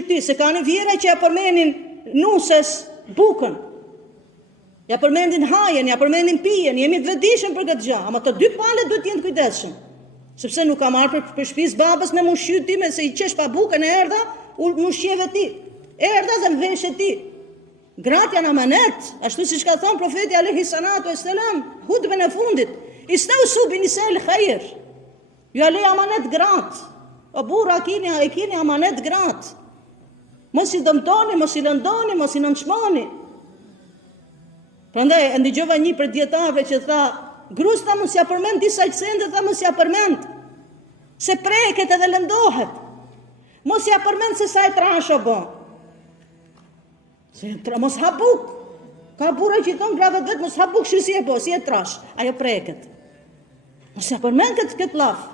shyti, se ka në vjera që ja përmenin nuses bukën, ja përmendin hajen, ja përmendin pijen, jemi të vetëdijshëm për këtë gjë, ama të dy palët duhet të jenë të kujdesshëm. Sepse nuk ka marrë për shtëpisë babës me mushqy ti, me se i qesh pa bukën e erdha, u mushqjeve ti. Erdha dhe veshë ti. Gratë janë amanet, ashtu siç ka thënë profeti alayhi salatu wassalam, hutbën e fundit, istausu bi nisa'il khair. Ju ale amanet gratë. O burra e keni amanet gratë. Mos i dëmtoni, mos i lëndoni, mos i nënçmoni. Prandaj ndigjova një për dietarëve që tha, gruas ta mos ja përmend disa akcente, ta mos ja përmend. Se preket edhe lëndohet. Mos ja përmend se sa e trash o bën. Se mos ha buk. Ka burra që thon gravet vet mos ha buk, si e po, si e trash. Ajo preket. Mos ja përmend këtë llaf.